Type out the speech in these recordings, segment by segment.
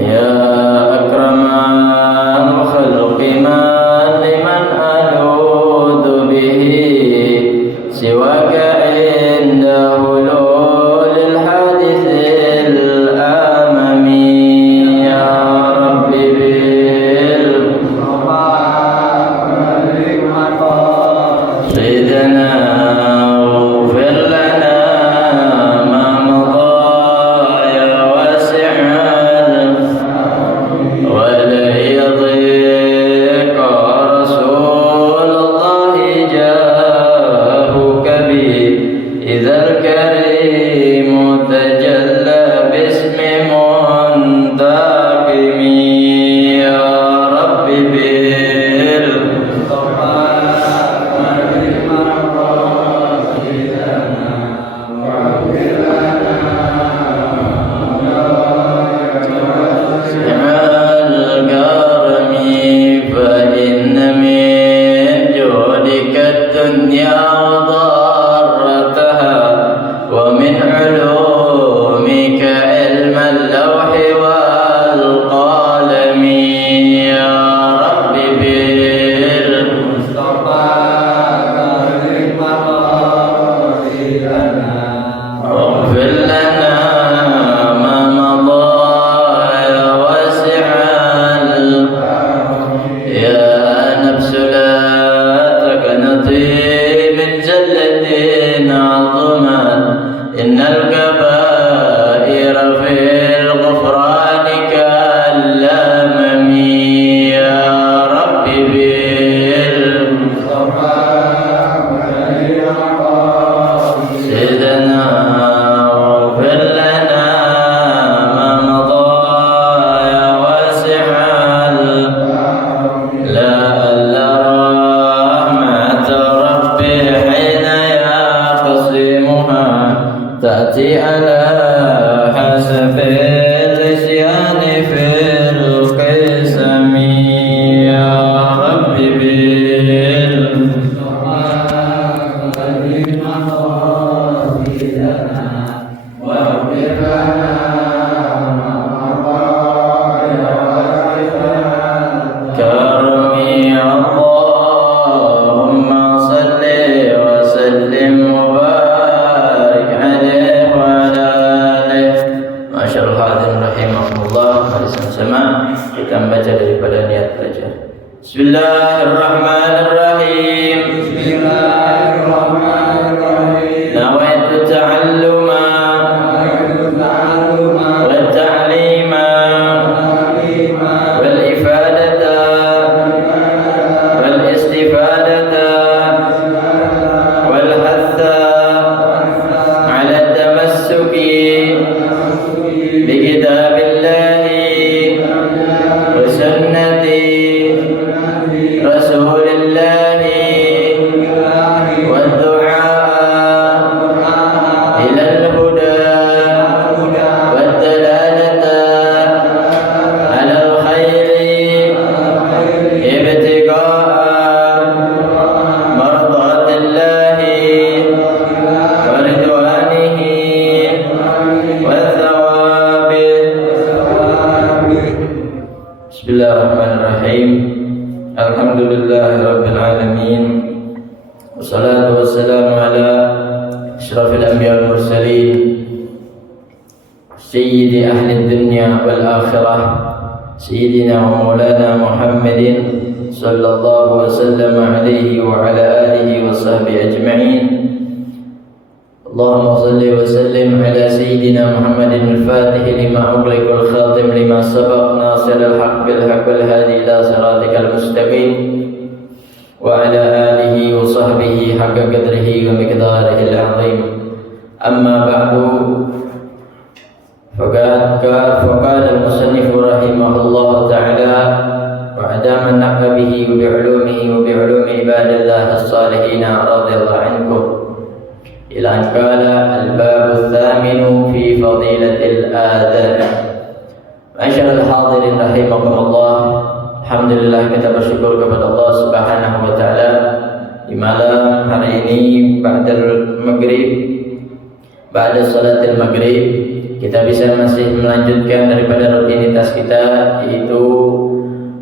يا أكرم الخلق من لمن ألوذ به سواك عند هلول الحادث الآمم يا رب سيدنا اغفر لنا ما مضى يا واسع ولا يضيق رسول الله جاهك به إذا الكريم تجلى باسم منتقم يا رب فإن من جودك الدنيا وضارتها ومن علومك علم اللوح والقلم يا رب واغفر لنا ما مضى يا واسع يا نفس لا تقنطي من جلة عظمت إن الكبائر في الغفران كالأمم يا رب سيدنا واغفر لنا ما مضى يا واسع لا رحمة ربي حين يقسمها تأتي على حسب النسيان في القسم يا رب كرمي اللهم صل وسلم وبارك عليه وعلى آله. Masyaallah rahimahullah. Mari sama-sama kita membaca daripada niat belajar. Bismillahirrahmanirrahim. Nawaitu ta'alluma wa ta'lima wal ifadata wal istifadata wal hatha ala tamassuki bi kitabillahi wa sunnati rasulillahi Bismillahirrahmanirrahim. Alhamdulillahirabbil alamin. Wassalatu wassalamu ala asyrafil anbiya'i wal mursalin sayyidi ahli dunya wal akhirah sayyidina wa maulana Muhammadin sallallahu wasallam alaihi wa ala alihi wa sahbihi ajma'in. Allahumma salli wa sallim ala sayyidina Muhammadin al-fatih lima ughliqa wal khatim lima sabaq nasir al-haq bil haqq wal hadi ila siratikal mustaqim wa ala alihi wa sahbihi haqqa qadrihi wa miqdarihi al-azim. Amma ba'du, faqad al-musannif rahimahullah ta'ala wa adama an-naf'a bihi wa bi'ulumihi wa bi'ulumi ibadillah as-salihin radhiyallahu anhum ila an qala al-bab ath-thaminu fi fadilatil adhan. Masyaallah hadirin rahimakumullah. Alhamdulillah, kita bersyukur kepada Allah Subhanahu wa taala di malam hari ini ba'da salatil maghrib kita bisa masih melanjutkan daripada rutinitas kita, yaitu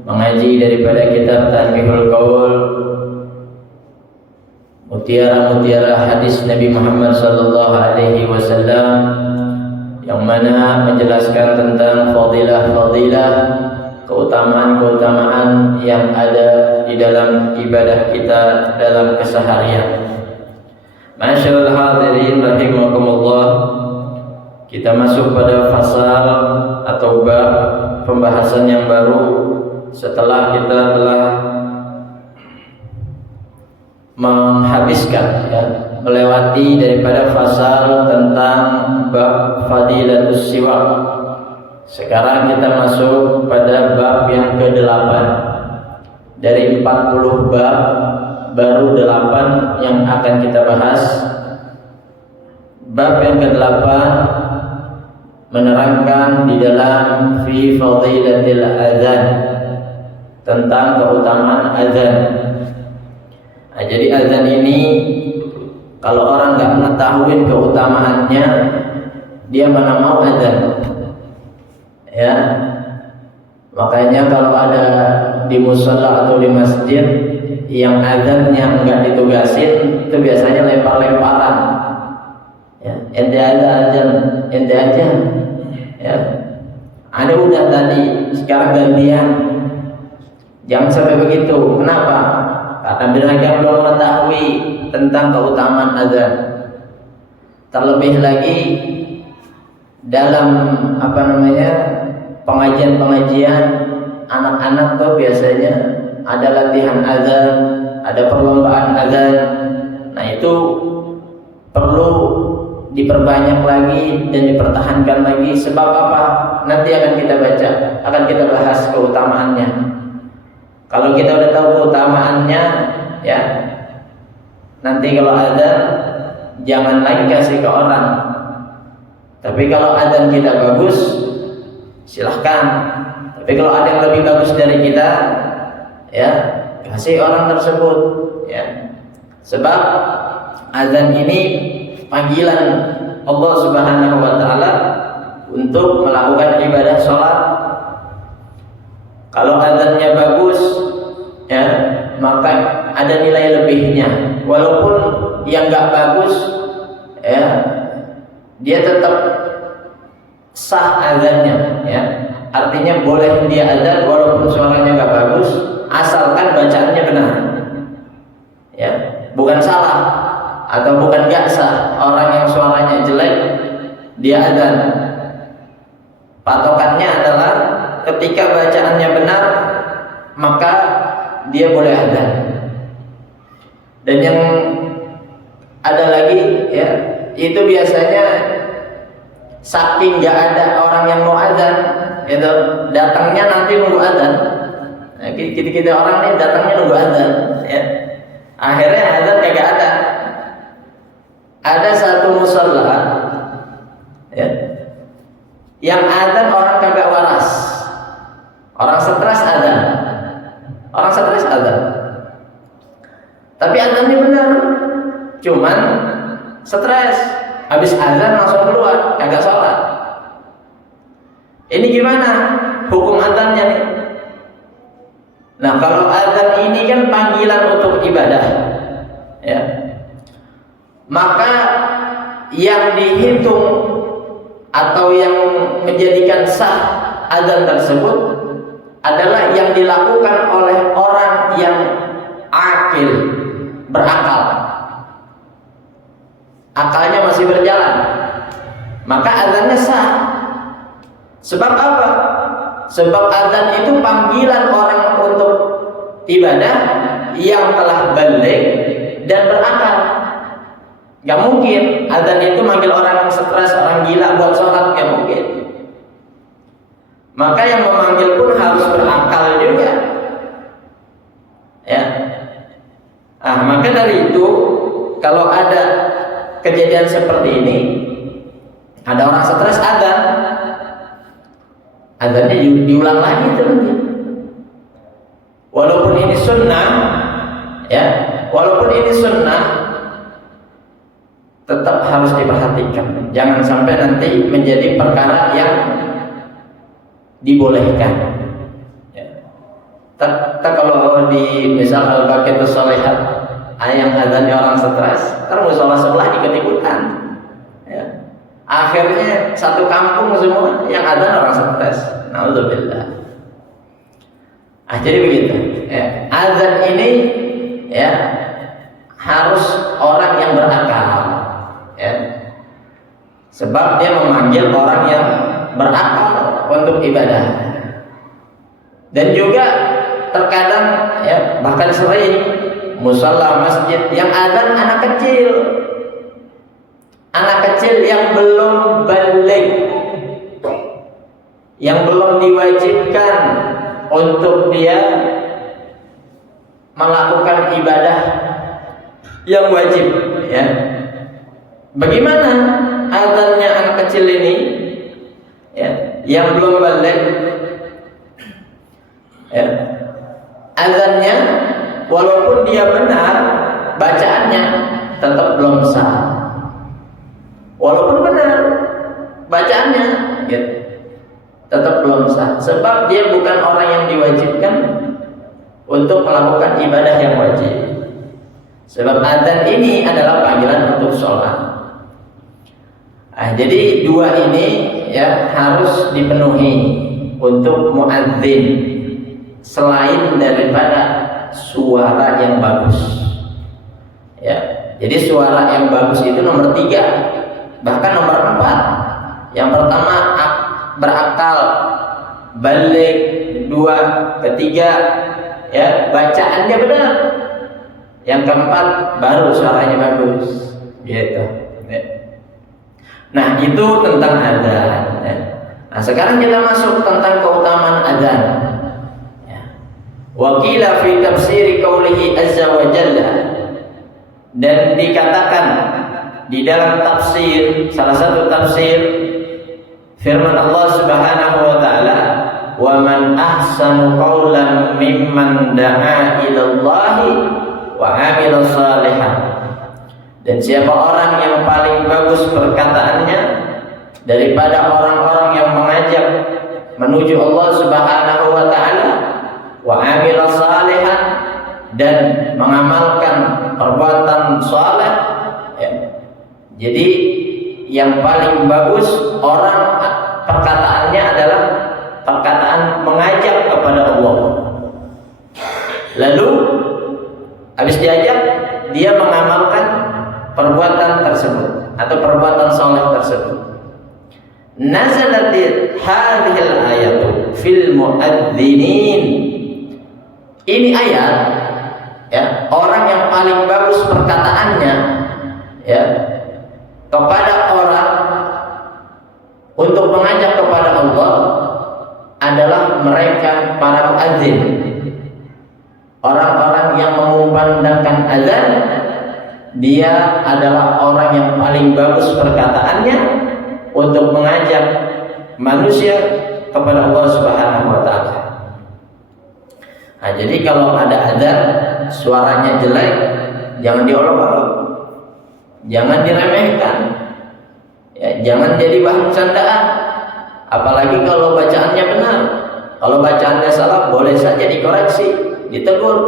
mengaji daripada kitab Tanbihul Qaul, mutiara-mutiara hadis Nabi Muhammad sallallahu alaihi wasallam, yang mana menjelaskan tentang fadilah-fadilah, keutamaan-keutamaan yang ada di dalam ibadah kita dalam keseharian. Masyaallah hadirin rahimakumullah, kita masuk pada fasal atau bab pembahasan yang baru setelah kita telah menghabiskan, melewati daripada fasal tentang bab fadilatus siwak. Sekarang kita masuk pada bab yang ke-8 dari 40 bab, baru 8 yang akan kita bahas. Bab yang ke-8 menerangkan di dalam fi fadilatil azan, tentang keutamaan azan. Nah, jadi azan ini kalau orang nggak mengetahui keutamaannya, dia mana mau azan, ya. Makanya kalau ada di mushola atau di masjid yang azannya nggak ditugasin, itu biasanya lempar-lemparan. Ya, ente ada azan, ente aja. Ya, ada udah tadi, sekarang gantian. Jangan sampai begitu. Kenapa? Karena mereka belum mengetahui tentang keutamaan azan. Terlebih lagi dalam pengajian-pengajian anak-anak tuh biasanya ada latihan azan, ada perlombaan azan. Nah, itu perlu diperbanyak lagi dan dipertahankan lagi. Sebab apa? Nanti akan kita baca, akan kita bahas keutamaannya. Kalau kita udah tahu keutamaannya, ya, nanti kalau azan jangan lagi kasih ke orang. Tapi kalau azan kita bagus, silahkan. Tapi kalau ada yang lebih bagus dari kita, ya, kasih orang tersebut, ya. Sebab azan ini panggilan Allah Subhanahu wa taala untuk melakukan ibadah sholat. Kalau azannya bagus, ya, maka ada nilai lebihnya. Walaupun yang nggak bagus, ya, dia tetap sah azannya, ya. Artinya boleh dia azan walaupun suaranya nggak bagus, asalkan bacaannya benar, ya, bukan salah atau bukan nggak sah. Orang yang suaranya jelek dia azan, patokannya adalah ketika bacaannya benar maka dia boleh azan. Dan yang ada lagi, ya, itu biasanya saking nggak ada orang yang mau azan, itu datangnya nanti nunggu azan. Nah, kita orang ini datangnya nunggu azan, ya. Akhirnya azan kagak ada. Ada satu mushola, ya, yang azan orang kagak waras. Orang stres azan. Orang stres azan. Tapi azannya benar. Cuman stres. Habis azan langsung keluar, kagak sholat. Ini gimana hukum azannya nih? Nah, kalau azan ini kan panggilan untuk ibadah, ya. Maka yang dihitung atau yang menjadikan sah azan tersebut adalah yang dilakukan oleh orang yang akil, berakal. Akalnya masih berjalan, maka azannya sah. Sebab apa? Sebab azan itu panggilan orang untuk ibadah yang telah balik dan berakal. Gak mungkin azan itu manggil orang yang stres, orang gila buat sholat, gak mungkin. Maka yang memanggil pun harus berakal juga, ya. Nah, maka dari itu kalau ada kejadian seperti ini, ada orang stres azan, azannya diulang lagi itu nanti. Walaupun ini sunnah, ya, walaupun ini sunnah, tetap harus diperhatikan. Jangan sampai nanti menjadi perkara yang dibolehkan. Kalau di misal Al-Baqiyyatus Shalihat yang azannya orang stres, terus musola sebelah ikut-ikutan. Ya. Akhirnya satu kampung semua yang azan orang stres. Nauzubillah. Jadi begitu. Ya. Azan ini ya harus orang yang berakal. Ya. Sebab dia memanggil orang yang berakal untuk ibadah. Dan juga terkadang ya bahkan sering musalla masjid yang azan anak kecil yang belum balik, yang belum diwajibkan untuk dia melakukan ibadah yang wajib ya. Bagaimana azannya anak kecil ini ya yang belum balik ya, azannya walaupun dia benar bacaannya tetap belum sah. Walaupun benar bacaannya gitu, tetap belum sah. Sebab dia bukan orang yang diwajibkan untuk melakukan ibadah yang wajib. Sebab azan ini adalah panggilan untuk sholat. Jadi dua ini ya harus dipenuhi untuk muadzin, selain daripada suara yang bagus. Ya, jadi suara yang bagus itu nomor 3, bahkan nomor 4. Yang pertama berakal, balik, 2, ketiga ya bacaannya benar. Yang keempat baru suaranya bagus. Gitu. Ya. Nah itu tentang azan. Ya. Nah sekarang kita masuk tentang keutamaan azan. Wakila fi tafsir qaulihi azza wa jalla, dan dikatakan di dalam tafsir, salah satu tafsir firman Allah Subhanahu wa taala, wa man ahsanu qawlan mimman da'a ila Allah wa 'amila shalihan. Dan siapa orang yang paling bagus perkataannya daripada orang-orang yang mengajak menuju Allah Subhanahu wa taala, wa 'amila shalihan, dan mengamalkan perbuatan saleh ya. Jadi yang paling bagus orang perkataannya adalah perkataan mengajak kepada Allah. Lalu habis diajak dia mengamalkan perbuatan tersebut atau perbuatan saleh tersebut. Nazalatil hadhil ayatu fil muadzinin. Ini ayat ya, orang yang paling bagus perkataannya ya kepada orang untuk mengajak kepada Allah adalah mereka para muadzin. Orang-orang yang mengumandangkan azan, dia adalah orang yang paling bagus perkataannya untuk mengajak manusia kepada Allah Subhanahu wa taala. Nah, jadi kalau ada azan suaranya jelek, jangan diolok-olok, jangan diremehkan, ya, jangan jadi bahan candaan. Apalagi kalau bacaannya benar. Kalau bacaannya salah, boleh saja dikoreksi, ditegur,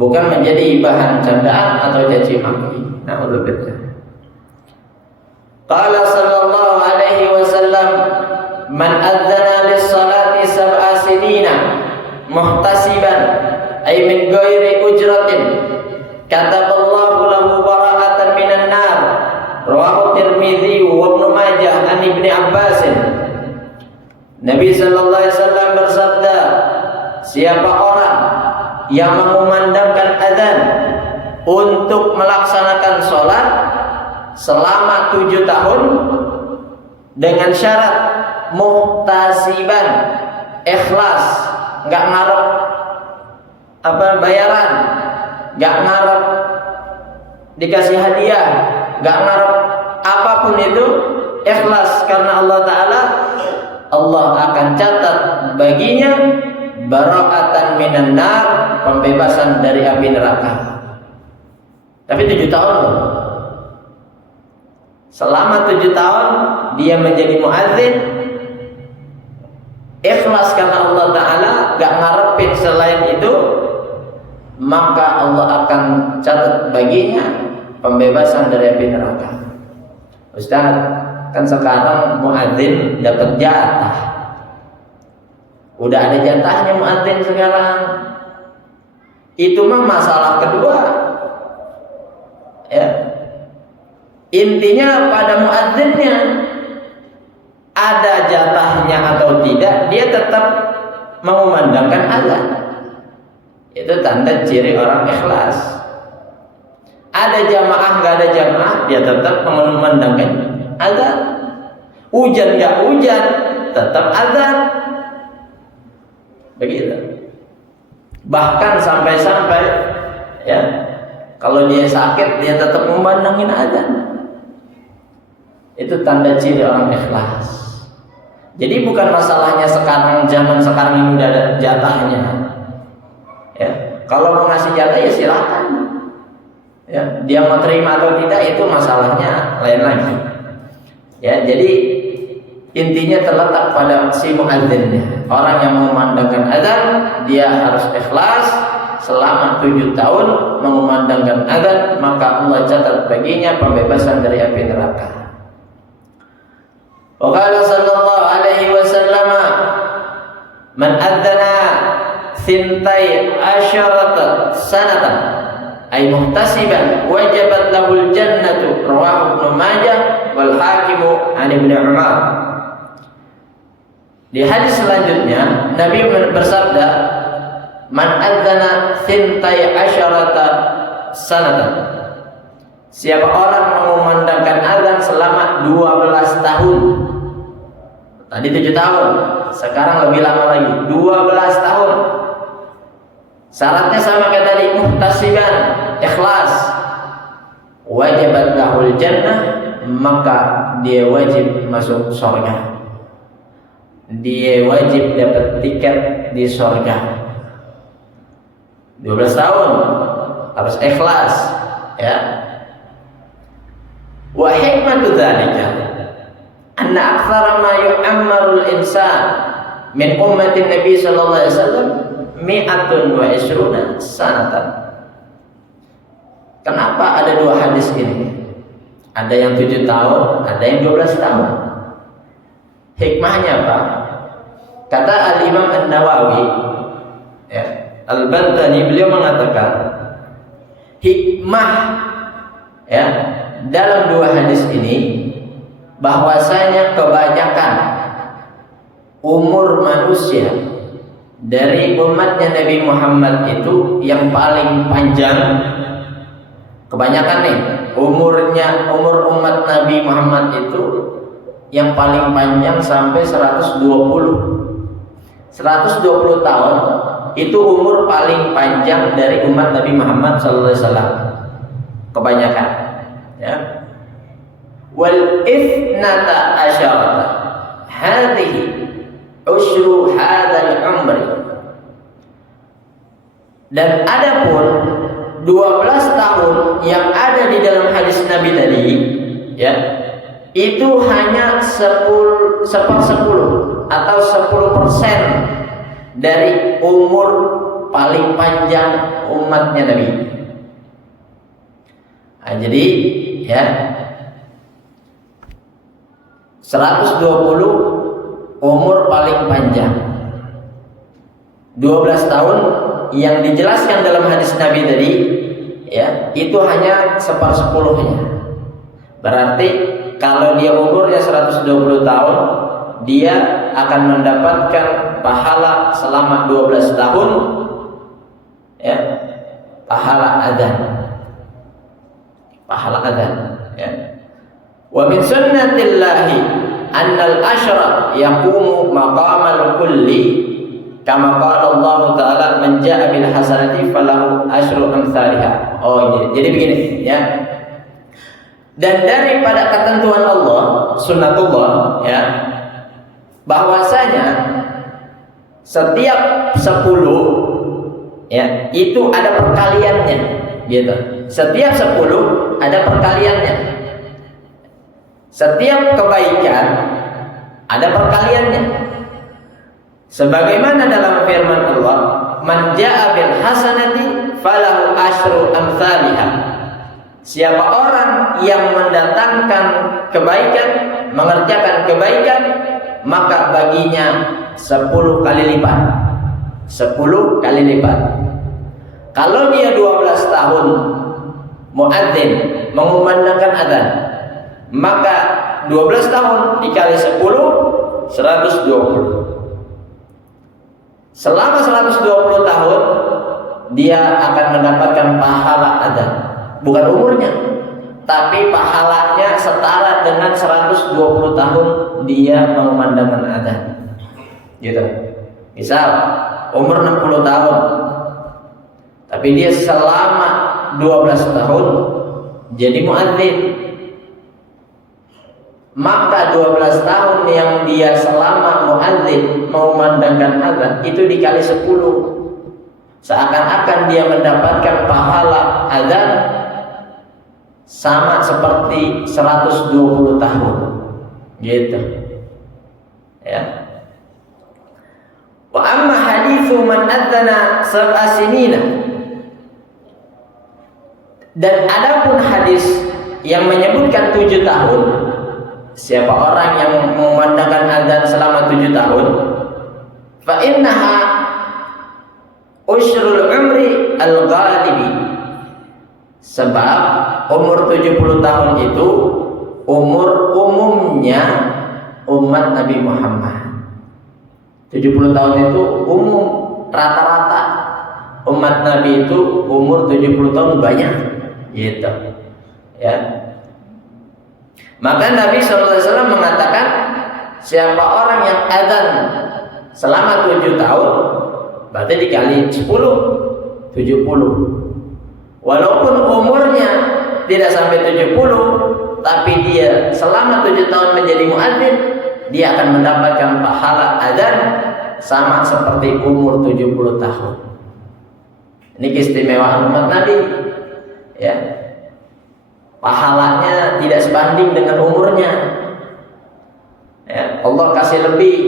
bukan menjadi bahan candaan atau caci maki. Na'udzubillah. Qala sallallahu alaihi wasallam, man adzana lis-salati sab'a sinina muhtasiban ay min ghairi ujratin kataballahu lahu bara'atan minan nar. Rawahu Tirmidzi wa Ibnu Majah an Ibnu Abbas. Nabi sallallahu alaihi wasallam bersabda, siapa orang yang mengumandangkan azan untuk melaksanakan sholat selama 7 tahun dengan syarat muhtasiban, ikhlas, nggak ngarep bayaran, nggak ngarep dikasih hadiah, nggak ngarep apapun itu, ikhlas karena Allah Ta'ala, Allah akan catat baginya bara'atan minan nar, pembebasan dari api neraka. Tapi 7 tahun loh. selama 7 tahun dia menjadi muadzin, ikhlas karena Allah Ta'ala, gak ngarepin selain itu, maka Allah akan catat baginya pembebasan dari api neraka. Ustaz, kan sekarang muadzin dapat jatah. Udah ada jatahnya muadzin sekarang. Itu mah masalah kedua. Ya. Intinya pada muadzinnya, ada jatahnya atau tidak, dia tetap mengumandangkan azan. Itu tanda ciri orang ikhlas. Ada jamaah nggak ada jamaah, dia tetap mengumandangkan azan. Hujan nggak hujan, tetap azan. Begitu. Bahkan sampai-sampai ya, kalau dia sakit dia tetap memandangin azan. Itu tanda ciri orang ikhlas. Jadi bukan masalahnya sekarang, zaman sekarang ini udah ada jatahnya. Ya, kalau mau ngasih jatah ya silakan. Ya, dia mau terima atau tidak itu masalahnya lain lagi. Ya, jadi intinya terletak pada si muadzinnya. Orang yang mengumandangkan azan, dia harus ikhlas selama 7 tahun mengumandangkan azan, maka Allah catat baginya pembebasan dari api neraka. Wa qala sallallahu alaihi wasallam, man adzana thintai asyarata sanatan ay muhtasiban wajabat lahul jannatu, rawahu Ibnu Majah wal Hakim an Ibnu Umar. Di hadis selanjutnya Nabi bersabda, man adzana thintai asyarata sanatan, siapa orang mengumandangkan azan selama 12 tahun. Tadi 7 tahun, sekarang lebih lama lagi, 12 tahun. Syaratnya sama kayak tadi, muhtasiban, ikhlas. Wajibat lahul jannah, maka dia wajib masuk surga. Dia wajib dapat tiket di surga. 12 tahun harus ikhlas, ya. Wa hikmatu dzalika anna aktsara ma yu'ammarul insan min ummati Nabi sallallahu alaihi wasallam 120 sanatan. Kenapa ada 2 hadis ini? Ada yang 7 tahun, ada yang 12 tahun. Hikmahnya apa? Kata Al-Imam An-Nawawi, ya, Al-Bantani, beliau mengatakan hikmah, ya, dalam 2 hadis ini bahwasanya kebanyakan umur manusia dari umatnya Nabi Muhammad itu yang paling panjang, kebanyakan nih umur umat Nabi Muhammad itu yang paling panjang sampai 120 tahun. Itu umur paling panjang dari umat Nabi Muhammad SAW. Kebanyakan, ya. Wal ithnata asyarata hadhihi usyru hadzal umri. Dan adapun 12 tahun yang ada di dalam hadis Nabi tadi, ya, itu hanya 10 atau 10% dari umur paling panjang umatnya Nabi. Nah, jadi ya 120 umur paling panjang. 12 tahun yang dijelaskan dalam hadis Nabi tadi, ya, itu hanya 1/10-nya. Berarti kalau dia umurnya 120 tahun, dia akan mendapatkan pahala selama 12 tahun, ya, pahala adzan. Pahala adzan, ya. Wa min sunnatillahi annal asyra yaqumu maqamal kulli kama qala Allah Ta'ala man jaa'a bil hasanati falahu asyru amsalihha. Oh, jadi begini, ya. Dan daripada ketentuan Allah, sunnatullah, ya, bahwasanya setiap 10, ya, itu ada perkaliannya, gitu. Setiap 10 ada perkaliannya. Setiap kebaikan ada perkaliannya. Sebagaimana dalam firman Allah, "Man jaa'a bil hasanati falahu asyru amsalihha." Siapa orang yang mendatangkan kebaikan, mengerjakan kebaikan, maka baginya 10 kali lipat. 10 kali lipat. Kalau dia 12 tahun muadzin mengumandangkan azan, maka 12 tahun dikali 10 120. Selama 120 tahun dia akan mendapatkan pahala azan. Bukan umurnya, tapi pahalanya setara dengan 120 tahun dia mengumandangkan azan. Gitu. Misal umur 60 tahun, tapi dia selama 12 tahun jadi muadzin, maka 12 tahun yang dia selama muadzin mengumandangkan azan itu dikali 10, seakan-akan dia mendapatkan pahala azan sama seperti 120 tahun. Gitu. Ya. Wa amma haditsu man adzana sab'a sinina. Dan adapun hadis yang menyebutkan 7 tahun, siapa orang yang memandangkan azan selama 7 tahun, fa innaha usyrul umri al-ghalibi. Sebab umur 70 tahun itu umur umumnya umat Nabi Muhammad. 70 tahun itu umum, rata-rata umat Nabi itu umur 70 tahun banyak. Gitu. Ya. Maka Nabi SAW mengatakan, siapa orang yang azan selama 7 tahun, berarti dikali 10, 70. Walaupun umurnya tidak sampai 70, tapi dia selama 7 tahun menjadi muadzin, dia akan mendapatkan pahala azan sama seperti umur 70 tahun. Ini keistimewaan umat Nabi. Ya. Pahalanya tidak sebanding dengan umurnya. Ya, Allah kasih lebih,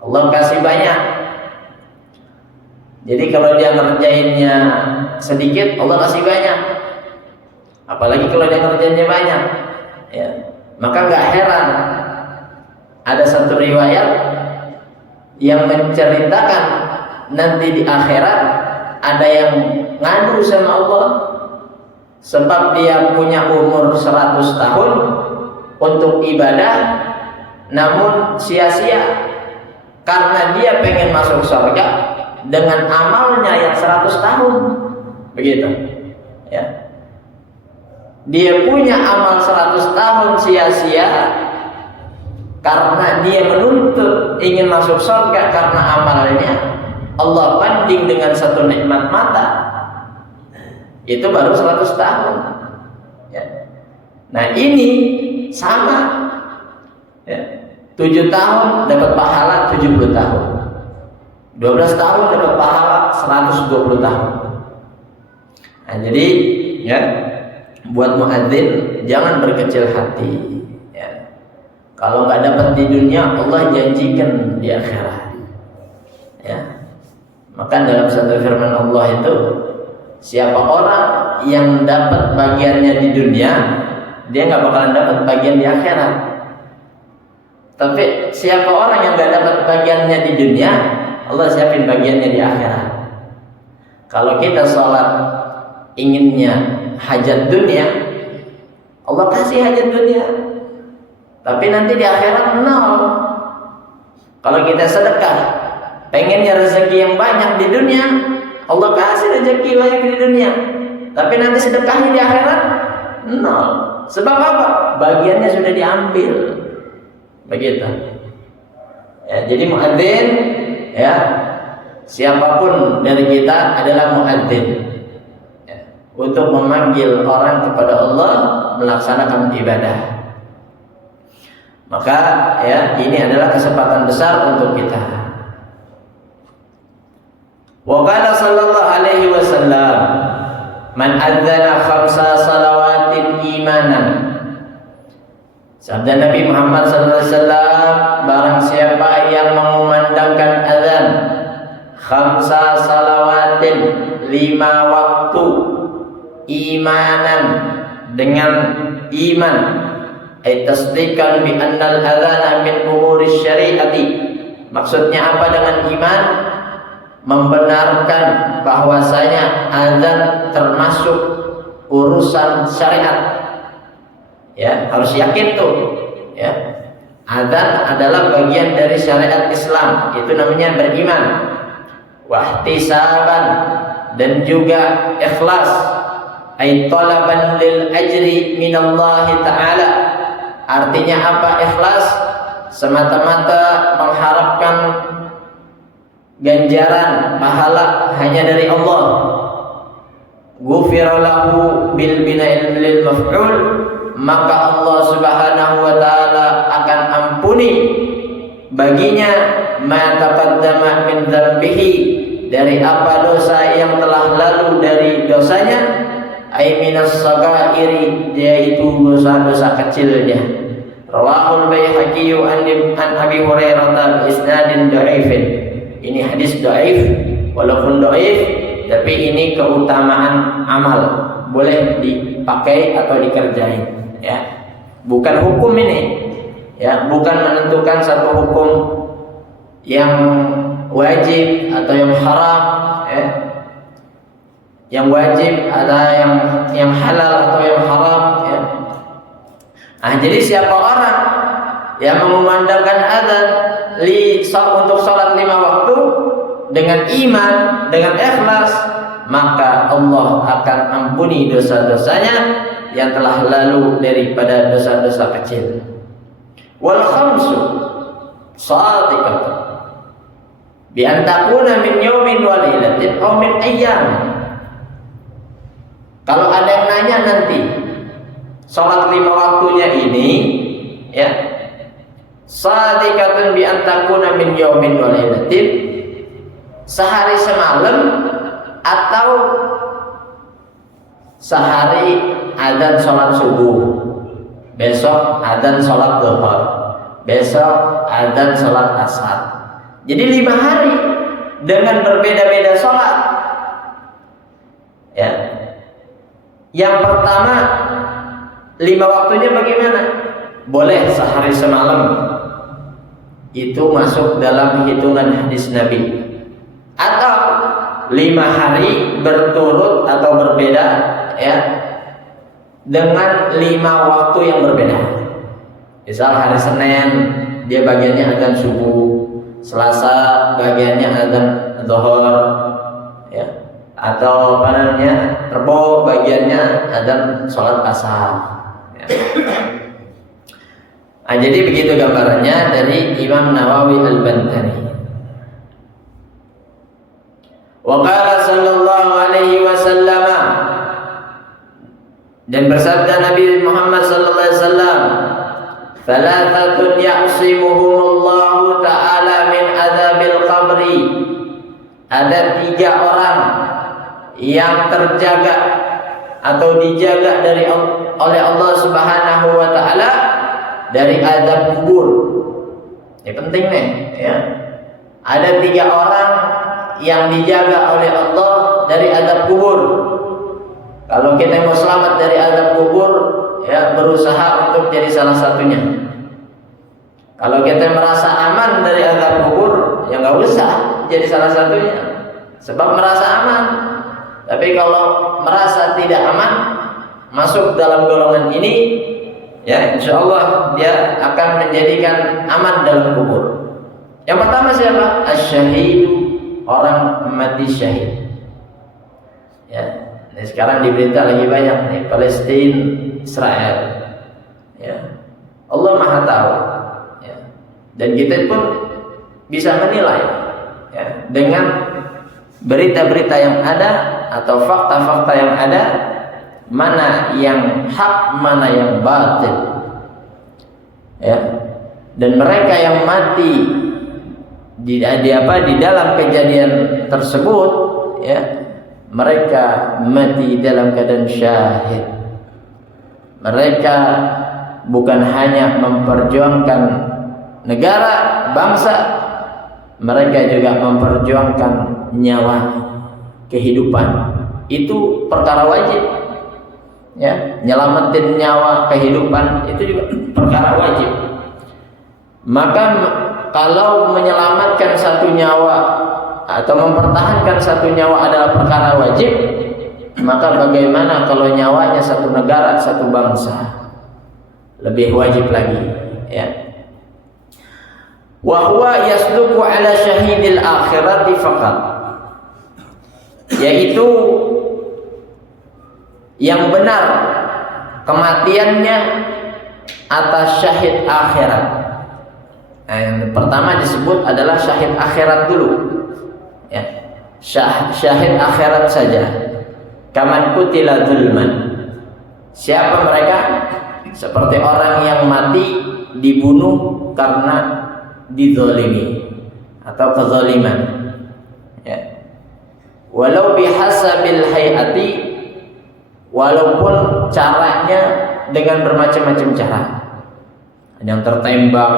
Allah kasih banyak. Jadi kalau dia ngerjainnya sedikit, Allah kasih banyak. Apalagi kalau dia ngerjainnya banyak, ya, maka nggak heran ada satu riwayat yang menceritakan nanti di akhirat ada yang ngadu sama Allah. Sebab dia punya umur 100 tahun untuk ibadah, namun sia-sia karena dia pengen masuk surga dengan amalnya yang 100 tahun. Begitu. Ya. Dia punya amal 100 tahun sia-sia karena dia menuntut ingin masuk surga karena amalnya Allah banding dengan satu nikmat mata. Itu baru 100 tahun. Ya. Nah ini sama. Ya. 7 tahun dapat pahala 70 tahun. 12 tahun dapat pahala 120 tahun. Nah, jadi ya, buat muadzin jangan berkecil hati. Ya. Kalau nggak dapat di dunia, Allah janjikan di akhirat. Ya. Maka dalam satu firman Allah itu, siapa orang yang dapat bagiannya di dunia, dia nggak bakalan dapat bagian di akhirat. Tapi siapa orang yang nggak dapat bagiannya di dunia, Allah siapin bagiannya di akhirat. Kalau kita sholat inginnya hajat dunia, Allah kasih hajat dunia. Tapi nanti di akhirat nol. Kalau kita sedekah, pengennya rezeki yang banyak di dunia, Allah kasih rezeki banyak di dunia, tapi nanti sedekahnya di akhirat nol. Sebab apa? Bagiannya sudah diambil. Begitu. Ya, jadi muadzin, ya, siapapun dari kita adalah muadzin, ya, untuk memanggil orang kepada Allah melaksanakan ibadah. Maka ya, ini adalah kesempatan besar untuk kita. Wa qala sallallahu alaihi wasallam, man adzana khamsa salawatin imanan Sabda Nabi Muhammad SAW, barang siapa yang mengumandangkan azan 5 salawatin, 5 waktu, imanan, dengan iman, ay tasdiqan bi annal adzana min umuri syariati. Maksudnya apa dengan iman? Membenarkan bahwasanya azan termasuk urusan syariat. Ya, harus yakin tuh, ya. Azan adalah bagian dari syariat Islam, itu namanya beriman. Wahtisaban, dan juga ikhlas, ay talaban lil ajri minallahi ta'ala. Artinya apa ikhlas? Semata-mata mengharapkan ganjaran pahala hanya dari Allah. Ghufira lahu bil bina'il lil maf'ul, maka Allah Subhanahu wa taala akan ampuni baginya ma taqaddama min dzambihi, dari apa dosa yang telah lalu dari dosanya, ay minas sagairi, yaitu dosa-dosa kecilnya. Rawahul Baihaqi an Abi Hurairah bi isnadin dhaifin. Ini hadis dhaif, walaupun dhaif tapi ini keutamaan amal, boleh dipakai atau dikerjain, ya. Bukan hukum ini, ya, bukan menentukan satu hukum yang wajib atau yang haram, ya. Yang wajib ada yang halal atau yang haram, ya. Nah, jadi siapa orang yang mengumandangkan azan untuk sholat 5 waktu dengan iman, dengan ikhlas, maka Allah akan ampuni dosa-dosanya yang telah lalu daripada dosa-dosa kecil. Wal khamsu shadiqatun bi an takuna min yawmin wa lailatin aw min ayyamin. Kalau ada yang nanya nanti, sholat 5 waktunya ini, ya, shadiqatun bi an takuna min yawmin wa lailatin, sehari semalam atau sehari adzan sholat subuh, besok adzan sholat zuhur, besok adzan sholat asar. Jadi 5 hari dengan berbeda-beda sholat, ya. Yang pertama, 5 waktunya bagaimana? Boleh sehari semalam, itu masuk dalam hitungan hadis Nabi. Atau 5 hari berturut atau berbeda, ya, dengan 5 waktu yang berbeda. Misal hari Senin dia bagiannya adzan subuh, Selasa bagiannya adzan zuhur, ya, atau apa namanya, Rebo bagiannya adzan sholat asar, ya. Nah, jadi begitu gambarannya dari Imam Nawawi Al-Bantani. Wa qala sallallahu alaihi wasallam, dan bersabda Nabi Muhammad sallallahu alaihi wasallam, "Thalathatun ya'simuhumullahu ta'ala min adzabil qabri." Ada 3 orang yang terjaga atau dijaga oleh Allah Subhanahu wa taala dari azab kubur. Ini penting nih, ya. Ada 3 orang yang dijaga oleh Allah dari azab kubur. Kalau kita mau selamat dari azab kubur, ya, berusaha untuk jadi salah satunya. Kalau kita merasa aman dari azab kubur, ya nggak usah jadi salah satunya, sebab merasa aman. Tapi kalau merasa tidak aman, masuk dalam golongan ini, ya, insya Allah dia akan menjadikan aman dalam kubur. Yang pertama siapa? Asy-syahidu, orang mati syahid. Ya, ini sekarang di berita lagi banyak nih, Palestina, Israel. Ya, Allah Maha tahu. Ya, dan kita pun bisa menilai, ya, dengan berita-berita yang ada atau fakta-fakta yang ada, mana yang hak, mana yang batil. Ya, dan mereka yang mati di dalam kejadian tersebut, ya, mereka mati dalam keadaan syahid. Mereka bukan hanya memperjuangkan negara, bangsa, mereka juga memperjuangkan nyawa, kehidupan. Itu perkara wajib. Ya, nyelamatin nyawa, kehidupan itu juga perkara wajib. Maka kalau menyelamatkan satu nyawa atau mempertahankan satu nyawa adalah perkara wajib, maka bagaimana kalau nyawanya satu negara, satu bangsa? Lebih wajib lagi, ya. Wa huwa yasduqu ala syahidil akhirati faqat, yaitu yang benar kematiannya atas syahid akhirat. Nah, yang pertama disebut adalah syahid akhirat dulu, ya. Syahid akhirat saja. Kaman qutila zulman. Siapa mereka? Seperti orang yang mati dibunuh karena dizalimi atau kezaliman, ya. Walau bihasabil hayati, walaupun caranya dengan bermacam-macam cara. Ada yang tertembak,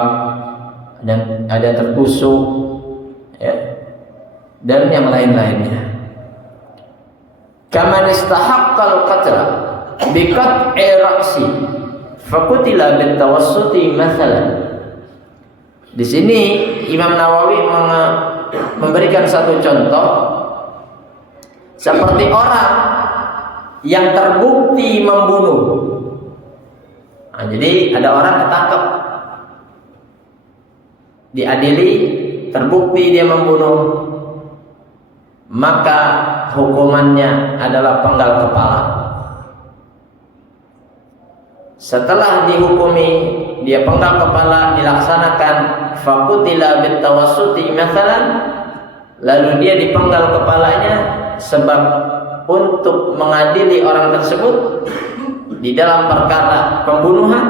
ada yang tertusuk, ya, dan yang lain-lainnya. Kaman istahaqqal qatla biqat'i ra'si fakutila bitawassuti mathalan. Di sini Imam Nawawi memberikan satu contoh seperti orang yang terbukti membunuh. Nah, jadi ada orang ketangkep, diadili, terbukti dia membunuh, maka hukumannya adalah penggal kepala. Setelah dihukumi dia penggal kepala, dilaksanakan fakutila bitawassuti mathalan, lalu dia dipenggal kepalanya sebab untuk mengadili orang tersebut di dalam perkara pembunuhan.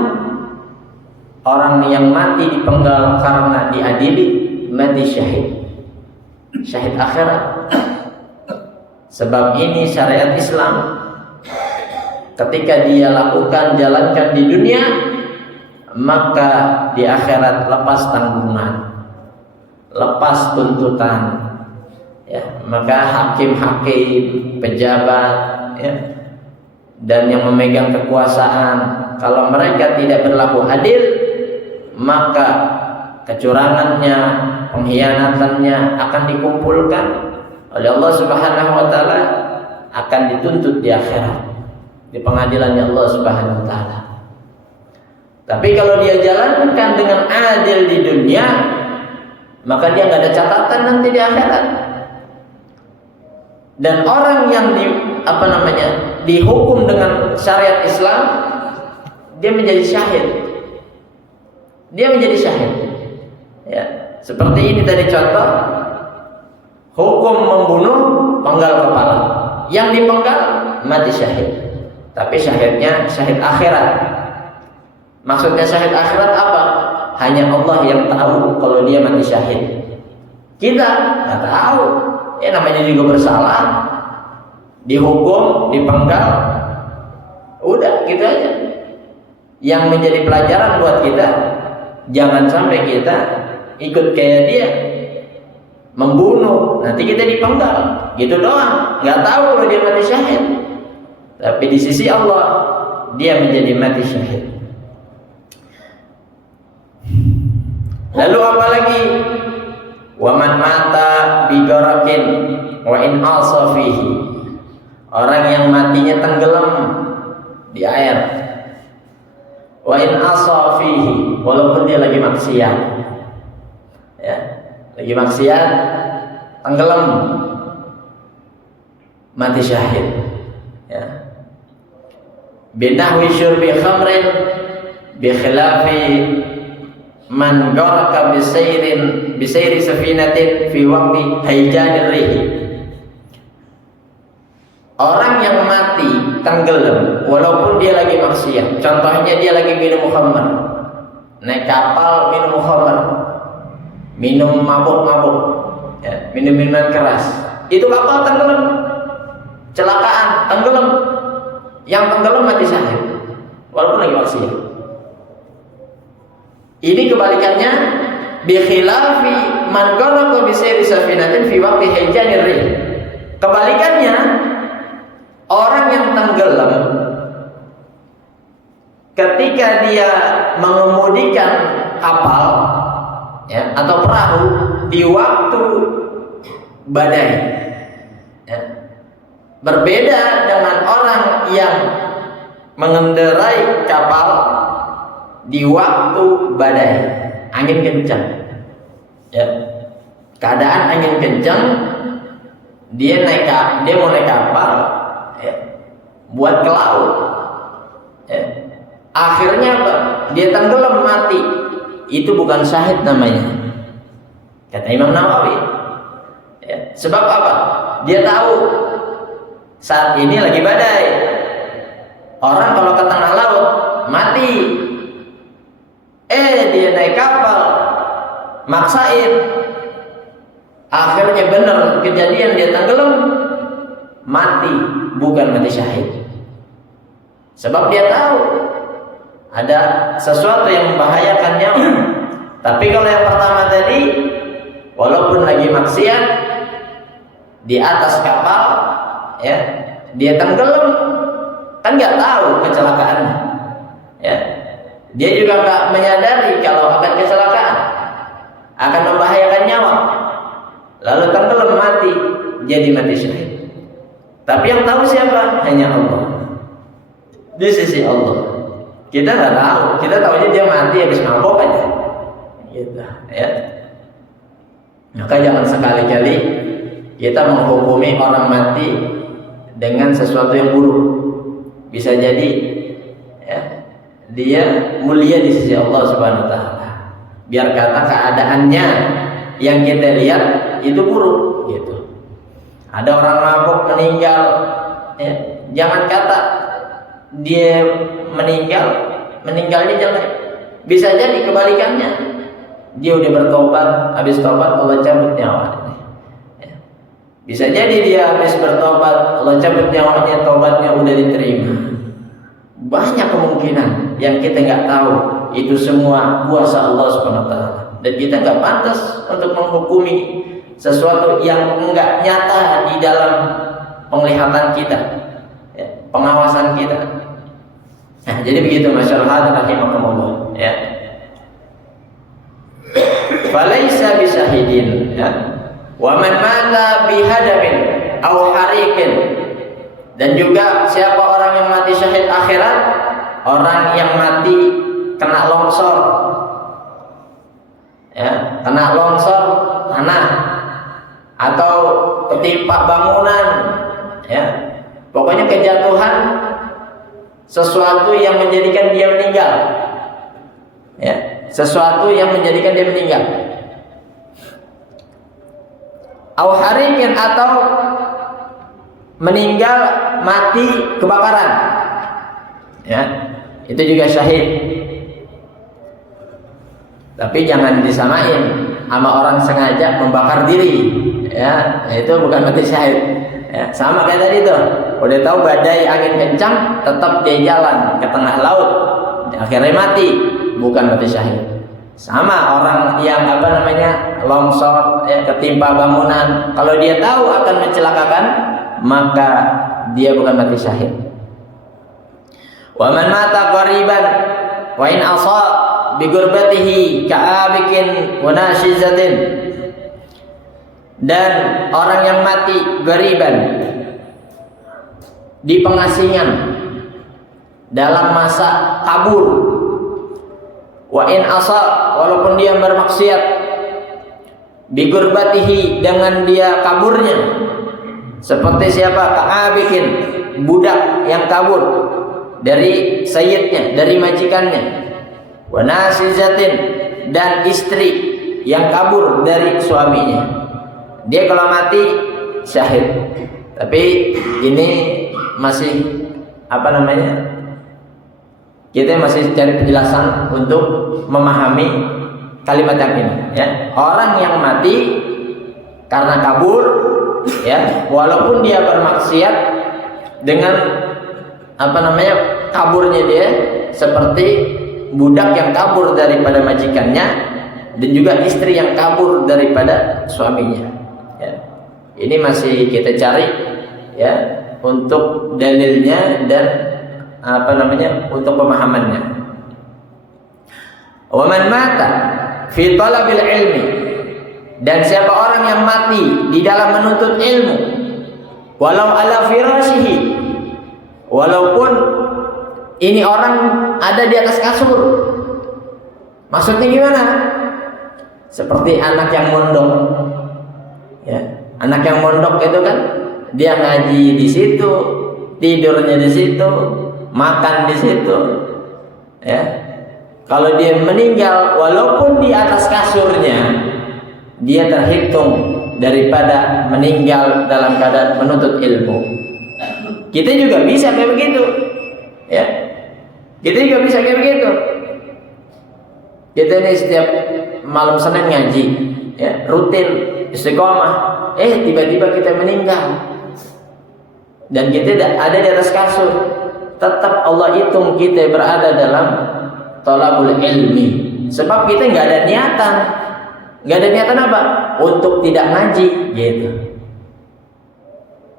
Orang yang mati dipenggal karena diadili, mati syahid, syahid akhirat. Sebab ini syariat Islam. Ketika dia lakukan, jalankan di dunia, maka di akhirat lepas tanggungan, lepas tuntutan, ya. Maka hakim-hakim, pejabat, ya, dan yang memegang kekuasaan, kalau mereka tidak berlaku adil, maka kecurangannya, pengkhianatannya akan dikumpulkan oleh Allah Subhanahu wa taala, akan dituntut di akhirat, di pengadilannya Allah Subhanahu wa taala. Tapi kalau dia jalankan dengan adil di dunia, maka dia nggak ada catatan nanti di akhirat. Dan orang yang dihukum dengan syariat Islam, dia menjadi syahid. Dia menjadi syahid. Ya, seperti ini tadi contoh, hukum membunuh, penggal kepala. Yang dipenggal mati syahid. Tapi syahidnya syahid akhirat. Maksudnya syahid akhirat apa? Hanya Allah yang tahu kalau dia mati syahid. Kita nggak tahu. Ya namanya juga bersalah, dihukum, dipenggal, udah gitu aja. Yang menjadi pelajaran buat kita, jangan sampai kita ikut kayak dia, membunuh, nanti kita dipenggal, gitu doang. Nggak tahu kalau dia mati syahid. Tapi di sisi Allah dia menjadi mati syahid. Lalu apa lagi? Waman mata bigarakin wa in alsa fihi. Orang yang matinya tenggelam di air. Wa in alsa fihi, walaupun dia lagi maksiat. Ya, lagi maksiat, tenggelam, mati syahid. Ya. Binahwi syurbi khamrin bi khilafi man garaka bisayri safinatin fi waqti haijanir rih. Orang yang mati tenggelam walaupun dia lagi maksiat, contohnya dia lagi minum khamr, naik kapal minum khamr, minum mabuk-mabuk, ya, minum minuman keras, itu kapal tenggelam, celakaan, tenggelam, yang tenggelam mati syahid walaupun lagi maksiat. Ini kebalikannya, bi khilafi man gharaqa bi sayri safinatin fi waqti hijanir rih. Kebalikannya, orang yang tenggelam ketika dia mengemudikan kapal ya, atau perahu di waktu badai ya. Berbeda dengan orang yang mengendarai kapal di waktu badai, angin kencang ya. Keadaan angin kencang, dia mau naik kapal ya, buat ke laut ya. Akhirnya apa? Dia tenggelam mati. Itu bukan syahid namanya, kata Imam Nawawi ya. Sebab apa? Dia tahu saat ini lagi badai. Orang kalau ke tengah laut mati, dia naik kapal maksain, akhirnya benar kejadian dia tenggelam, mati, bukan mati syahid. Sebab dia tahu ada sesuatu yang membahayakan nyawa. Tapi kalau yang pertama tadi, walaupun lagi maksiat di atas kapal ya, dia tenggelam, kan nggak tahu kecelakaannya ya. Dia juga nggak menyadari kalau akan kecelakaan, akan membahayakan nyawa, lalu tenggelam mati, jadi mati syahid. Tapi yang tahu siapa? Hanya Allah. Di sisi Allah kita nggak tahu, kita tahunya dia mati habis mabok aja gitu ya. Maka jangan sekali-kali kita menghukumi orang mati dengan sesuatu yang buruk. Bisa jadi ya, dia mulia di sisi Allah Subhanahu wa taala. Biar kata keadaannya yang kita lihat itu buruk gitu. Ada orang mabuk meninggal ya, jangan kata dia meninggalnya jelek. Bisa jadi kebalikannya, dia udah bertobat, habis tobat Allah cabut nyawanya ya. Bisa jadi dia habis bertobat Allah cabut nyawanya, tobatnya udah diterima. Banyak kemungkinan yang kita nggak tahu. Itu semua kuasa Allah Subhanahu wa taala, dan kita nggak pantas untuk menghukumi sesuatu yang enggak nyata di dalam penglihatan kita ya, pengawasan kita. Nah, jadi begitu masyaallah rahimakumullah ya. Falaisa bisahidin ya. Wa man mata bihadamin aw hariqin. Dan juga siapa orang yang mati syahid akhirat? Orang yang mati kena longsor. Ya, kena longsor tanah atau ketimpa bangunan ya. Pokoknya kejatuhan sesuatu yang menjadikan dia meninggal ya, sesuatu yang menjadikan dia meninggal. Aw hariqin, atau meninggal mati kebakaran ya, itu juga syahid. Tapi jangan disamain sama orang sengaja membakar diri ya, itu bukan mati syahid ya. Sama kayak tadi tuh, udah tahu badai angin kencang tetap dia jalan ke tengah laut, akhirnya mati, bukan mati syahid. Sama orang yang longsor ya, ketimpa bangunan, kalau dia tahu akan mencelakakan, maka dia bukan mati syahid. Wa man mata qariban wa in asa bi gurbatihi ka'abikin wa nashizatin. Dan orang yang mati gariban, di pengasingan, dalam masa kabur, wa in asa, walaupun dia bermaksiat, bi gurbatihi, dengan dia kaburnya, seperti siapa? Ka'abikin, budak yang kabur dari sayyidnya, dari majikannya. Wa nasizatin, dan istri yang kabur dari suaminya. Dia kalau mati syahid. Tapi ini masih kita masih cari penjelasan untuk memahami kalimat yang ini ya. Orang yang mati karena kabur ya, walaupun dia bermaksiat, dengan kaburnya dia seperti budak yang kabur daripada majikannya dan juga istri yang kabur daripada suaminya. Ya. Ini masih kita cari ya untuk dalilnya dan untuk pemahamannya. Wa man mata fi talabil ilmi, dan siapa orang yang mati di dalam menuntut ilmu, walau ala firashihi, walaupun ini orang ada di atas kasur. Maksudnya gimana? Seperti anak yang mondok. Ya, anak yang mondok itu kan dia ngaji di situ, tidurnya di situ, makan di situ. Ya. Kalau dia meninggal walaupun di atas kasurnya, dia terhitung daripada meninggal dalam keadaan menuntut ilmu. Kita juga bisa kayak begitu. Ya. Kita juga bisa kayak begitu. Kita ini setiap malam Senin ngaji, ya, rutin istiqomah. Tiba-tiba kita meninggal dan kita ada di atas kasur. Tetap Allah hitung kita berada dalam thalabul ilmi. Sebab kita nggak ada niatan. Nggak ada niatan apa? Untuk tidak ngaji, gitu.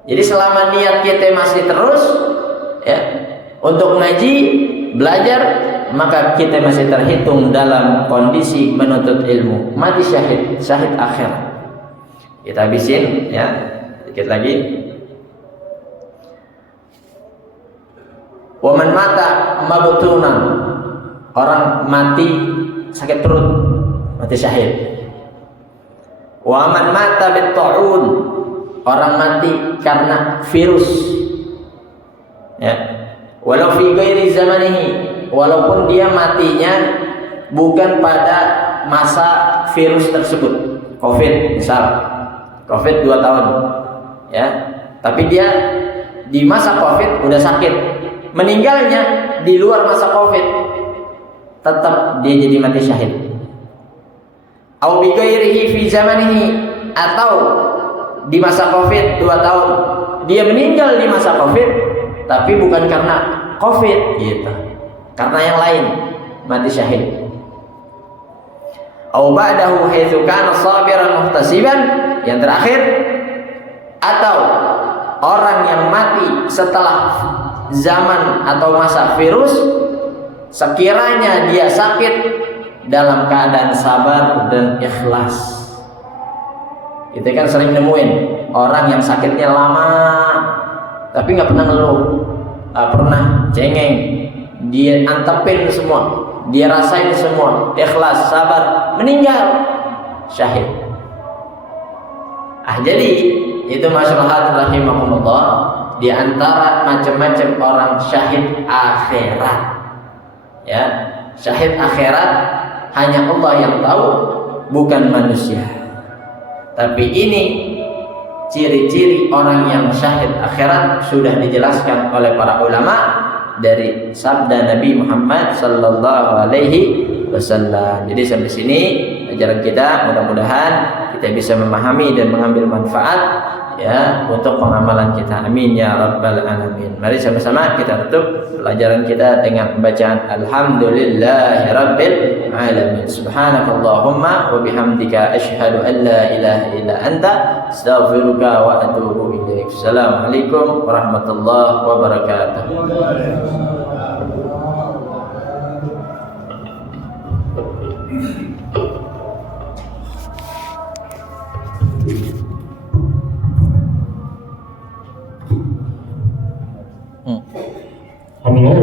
Jadi selama niat kita masih terus, ya, untuk ngaji, belajar, maka kita masih terhitung dalam kondisi menuntut ilmu. Mati syahid akhirat. Kita habisin, ya, sedikit lagi. Wa man mata mabtunan, orang mati sakit perut, mati syahid. Wa man mata bit-ta'un, orang mati karena virus. Ya. Walau fi ghairi zamanihi, walaupun dia matinya bukan pada masa virus tersebut. Covid misal. Covid 2 tahun. Ya. Tapi dia di masa Covid udah sakit. Meninggalnya di luar masa Covid, tetap dia jadi mati syahid. Au bi ghairihi fi zamanihi, atau di masa Covid 2 tahun dia meninggal di masa Covid tapi bukan karena Covid, gitu. Karena yang lain, mati syahid. Au ba'dahu haitsu kana sabiran muhtasiban, yang terakhir, atau orang yang mati setelah zaman atau masa virus, sekiranya dia sakit dalam keadaan sabar dan ikhlas. Kita kan sering nemuin orang yang sakitnya lama tapi nggak pernah ngeluh, nggak pernah cengeng, dia antepin semua, dia rasain semua, ikhlas, sabar, meninggal syahid. Jadi itu masyaallah rahimakumullah, di antara macam-macam orang syahid akhirat. Ya, syahid akhirat hanya Allah yang tahu, bukan manusia. Tapi ini ciri-ciri orang yang syahid akhirat sudah dijelaskan oleh para ulama dari sabda Nabi Muhammad sallallahu alaihi wasallam. Jadi sampai sini ajaran kita, mudah-mudahan kita bisa memahami dan mengambil manfaat, ya, untuk pengamalan kita. Amin ya rabbal alamin. Mari sama-sama kita tutup pelajaran kita dengan bacaan alhamdulillahirabbil alamin. Subhanakallahumma wa bihamdika asyhadu an la ilaha illa anta astaghfiruka wa atubu ilaik. Assalamualaikum warahmatullahi wabarakatuh. Allah